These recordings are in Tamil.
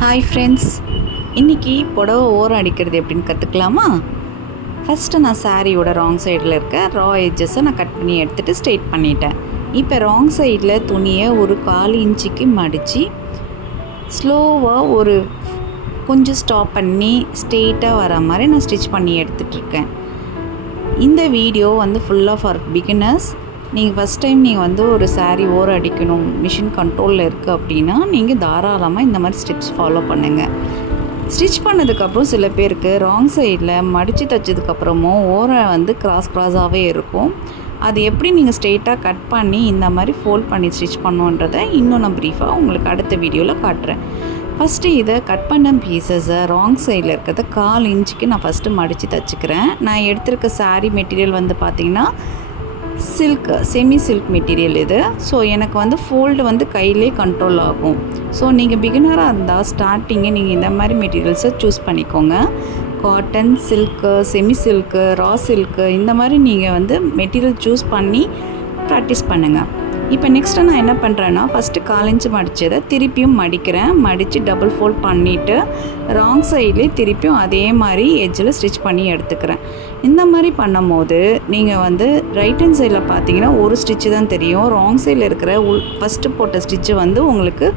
ஹாய் ஃப்ரெண்ட்ஸ், இன்றைக்கி புடவை ஓரம் அடிக்கிறது எப்படின்னு கற்றுக்கலாமா? ஃபஸ்ட்டு நான் சாரியோட ராங் சைடில் இருக்க ரா எட்ஜஸை நான் கட் பண்ணி எடுத்துகிட்டு ஸ்ட்ரெயிட் பண்ணிட்டேன். இப்போ ராங் சைடில் துணியை ஒரு 1/4 இன்ச்சுக்கு மடித்து ஸ்லோவாக கொஞ்சம் ஸ்டாப் பண்ணி ஸ்ட்ரெயிட்டாக வர மாதிரி நான் ஸ்டிச் பண்ணி எடுத்துகிட்ருக்கேன். இந்த வீடியோ ஃபுல்லாக ஃபார் பிகினர்ஸ். நீங்கள் ஃபஸ்ட் டைம் ஒரு சாரீ ஓரம் அடிக்கணும், மிஷின் கண்ட்ரோலில் இருக்குது அப்படின்னா நீங்கள் தாராளமாக இந்த மாதிரி ஸ்டெப்ஸ் ஃபாலோ பண்ணுங்கள். ஸ்டிச் பண்ணதுக்கப்புறம் சில பேருக்கு ராங் சைடில் மடித்து தைச்சதுக்கப்புறமும் ஓரம் கிராஸாகவே இருக்கும். அது எப்படி நீங்கள் ஸ்ட்ரெயிட்டாக கட் பண்ணி இந்த மாதிரி ஃபோல்ட் பண்ணி ஸ்டிச் பண்ணுன்றதை இன்னும் நான் ப்ரீஃபாக உங்களுக்கு அடுத்த வீடியோவில் காட்டுறேன். ஃபஸ்ட்டு இதை கட் பண்ண பீசஸை ராங் சைடில் இருக்கிறத 1/4 இன்ச்சுக்கு நான் ஃபஸ்ட்டு மடித்து தைச்சிக்கிறேன். நான் எடுத்திருக்க சாரீ மெட்டீரியல் பார்த்திங்கன்னா சில்க், செமி சில்க் மெட்டீரியல் இது. ஸோ எனக்கு ஃபோல்டு கையிலே கண்ட்ரோல் ஆகும். ஸோ நீங்கள் பிகினராக இருந்தால் ஸ்டார்டிங்கே நீங்கள் இந்த மாதிரி மெட்டீரியல்ஸை சூஸ் பண்ணிக்கோங்க. Cotton, silk, semi silk, raw silk, இந்த மாதிரி நீங்கள் மெட்டீரியல் சூஸ் பண்ணி ப்ராக்டிஸ் பண்ணுங்கள். இப்போ நெக்ஸ்ட்டு நான் என்ன பண்ணுறேன்னா, ஃபஸ்ட்டு 1/4 இன்ச்சு மடித்ததை திருப்பியும் மடிக்கிறேன். மடித்து டபுள் ஃபோல்ட் பண்ணிவிட்டு ராங் சைட்லேயே திருப்பியும் அதே மாதிரி எட்ஜில் ஸ்டிச் பண்ணி எடுத்துக்கிறேன். இந்த மாதிரி பண்ணும்போது நீங்கள் ரைட் ஹேண்ட் சைடில் பார்த்தீங்கன்னா ஒரு ஸ்டிச்சு தான் தெரியும். ராங் சைடில் இருக்கிற ஃபஸ்ட்டு போட்ட ஸ்டிச்சு உங்களுக்கு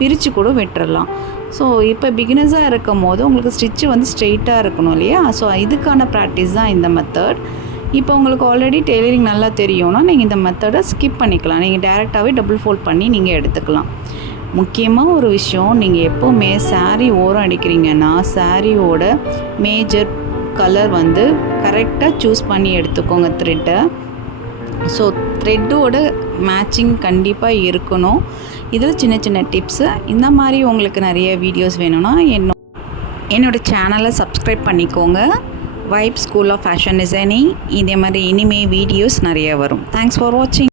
பிரித்து கூட விட்டுறலாம். ஸோ இப்போ பிகினர்ஸாக இருக்கும் போது உங்களுக்கு ஸ்டிச்சு ஸ்ட்ரெயிட்டாக இருக்கணும் இல்லையா? ஸோ இதுக்கான ப்ராக்டிஸ் தான் இந்த மெத்தட். இப்போ உங்களுக்கு ஆல்ரெடி டெய்லரிங் நல்லா தெரியும்னா நீங்கள் இந்த மெத்தடை ஸ்கிப் பண்ணிக்கலாம். நீங்கள் டேரெக்டாகவே டபுள் ஃபோல்ட் பண்ணி நீங்கள் எடுத்துக்கலாம். முக்கியமாக ஒரு விஷயம், நீங்கள் எப்போவுமே சாரீ ஓரம் அடிக்கிறீங்கன்னா சாரியோட மேஜர் கலர் கரெக்டாக சூஸ் பண்ணி எடுத்துக்கோங்க த்ரெட்டை. ஸோ த்ரெட்டோட மேட்சிங் கண்டிப்பாக இருக்கணும். இதில் சின்ன சின்ன டிப்ஸு. இந்த மாதிரி உங்களுக்கு நிறைய வீடியோஸ் வேணும்னா என்னோடய சேனலை சப்ஸ்கிரைப் பண்ணிக்கோங்க. Vibe School of Fashion Designing. இதே மாதிரி இனிமேல் வீடியோஸ் நிறைய வரும். தேங்க்ஸ் ஃபார் வாட்சிங்.